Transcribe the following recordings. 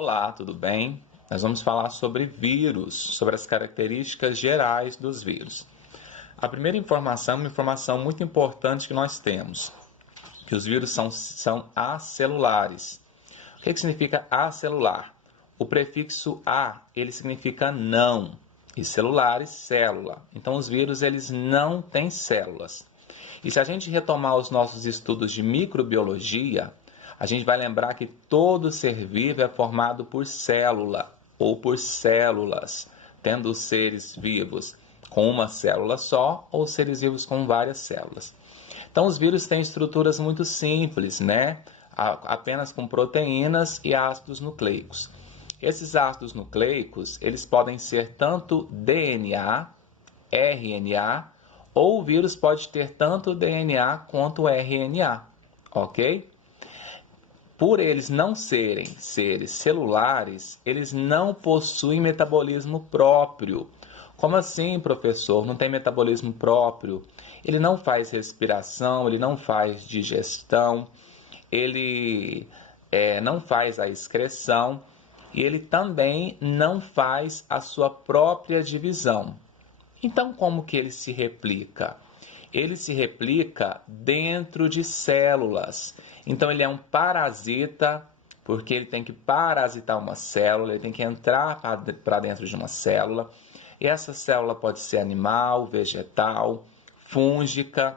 Olá, tudo bem? Nós vamos falar sobre vírus, sobre as características gerais dos vírus. A primeira informação é uma informação muito importante que nós temos, que os vírus são acelulares. O que significa acelular? O prefixo a, ele significa não, e celulares, célula. Então, os vírus, eles não têm células. E se a gente retomar os nossos estudos de microbiologia, a gente vai lembrar que todo ser vivo é formado por célula ou por células, tendo os seres vivos com uma célula só ou seres vivos com várias células. Então, os vírus têm estruturas muito simples, né? Apenas com proteínas e ácidos nucleicos. Esses ácidos nucleicos, eles podem ser tanto DNA, RNA, ou o vírus pode ter tanto DNA quanto RNA, ok? Por eles não serem seres celulares, eles não possuem metabolismo próprio. Como assim, professor? Não tem metabolismo próprio? Ele não faz respiração, ele não faz digestão, ele não faz a excreção e ele também não faz a sua própria divisão. Então, como que ele se replica? Ele se replica dentro de células. Então, ele é um parasita, porque ele tem que parasitar uma célula, ele tem que entrar para dentro de uma célula. E essa célula pode ser animal, vegetal, fúngica.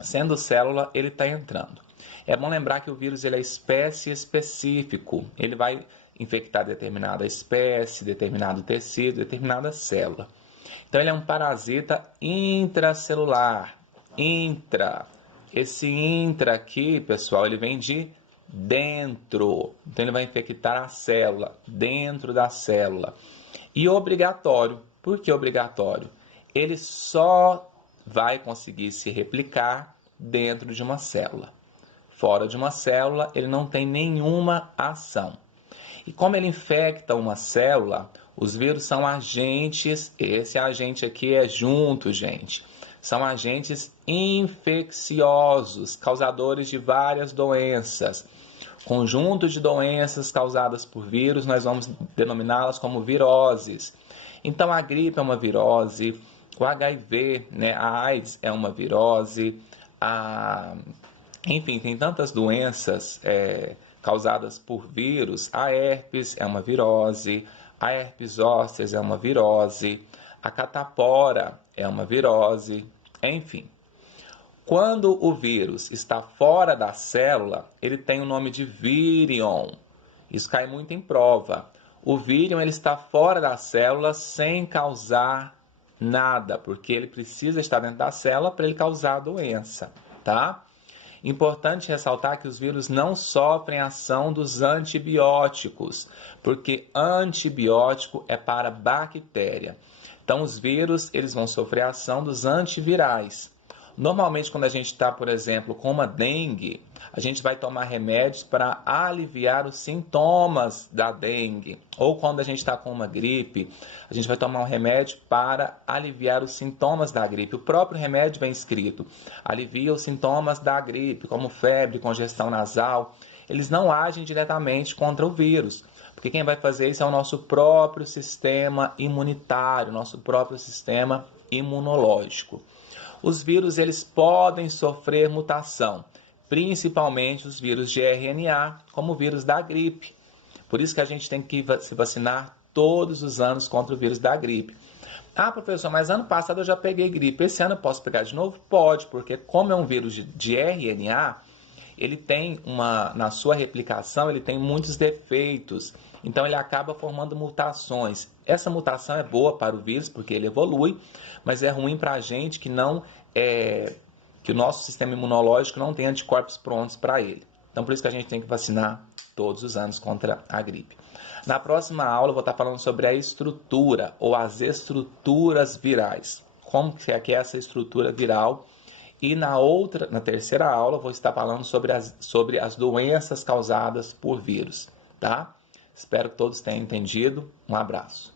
Sendo célula, ele está entrando. É bom lembrar que o vírus ele é espécie específico. Ele vai infectar determinada espécie, determinado tecido, determinada célula. Então, ele é um parasita intracelular. Intra. Esse intra aqui, pessoal, ele vem de dentro. Então, ele vai infectar a célula, dentro da célula. E obrigatório. Por que obrigatório? Ele só vai conseguir se replicar dentro de uma célula. Fora de uma célula, ele não tem nenhuma ação. E como ele infecta uma célula, os vírus são agentes, esse agente aqui é junto, gente. São agentes infecciosos, causadores de várias doenças. Conjunto de doenças causadas por vírus, nós vamos denominá-las como viroses. Então, a gripe é uma virose, o HIV, né, a AIDS é uma virose, enfim, tem tantas doenças causadas por vírus. A herpes é uma virose, a herpes zoster é uma virose, a catapora é uma virose, enfim. Quando o vírus está fora da célula, ele tem o nome de vírion. Isso cai muito em prova. O vírion ele está fora da célula sem causar nada, porque ele precisa estar dentro da célula para ele causar a doença, tá? Importante ressaltar que os vírus não sofrem ação dos antibióticos, porque antibiótico é para bactéria. Então, os vírus eles vão sofrer a ação dos antivirais. Normalmente, quando a gente está, por exemplo, com uma dengue, a gente vai tomar remédios para aliviar os sintomas da dengue. Ou quando a gente está com uma gripe, a gente vai tomar um remédio para aliviar os sintomas da gripe. O próprio remédio vem escrito, alivia os sintomas da gripe, como febre, congestão nasal. Eles não agem diretamente contra o vírus, porque quem vai fazer isso é o nosso próprio sistema imunitário, nosso próprio sistema imunológico. Os vírus eles podem sofrer mutação, principalmente os vírus de RNA, como o vírus da gripe. Por isso que a gente tem que se vacinar todos os anos contra o vírus da gripe. Ah, professor, mas ano passado eu já peguei gripe. Esse ano eu posso pegar de novo? Pode, porque como é um vírus de RNA, ele tem na sua replicação, ele tem muitos defeitos. Então, ele acaba formando mutações. Essa mutação é boa para o vírus, porque ele evolui, mas é ruim para a gente que o nosso sistema imunológico não tem anticorpos prontos para ele. Então, por isso que a gente tem que vacinar todos os anos contra a gripe. Na próxima aula, eu vou estar falando sobre a estrutura ou as estruturas virais. Como que é essa estrutura viral? E na terceira aula, eu vou estar falando sobre as doenças causadas por vírus, tá? Espero que todos tenham entendido. Um abraço.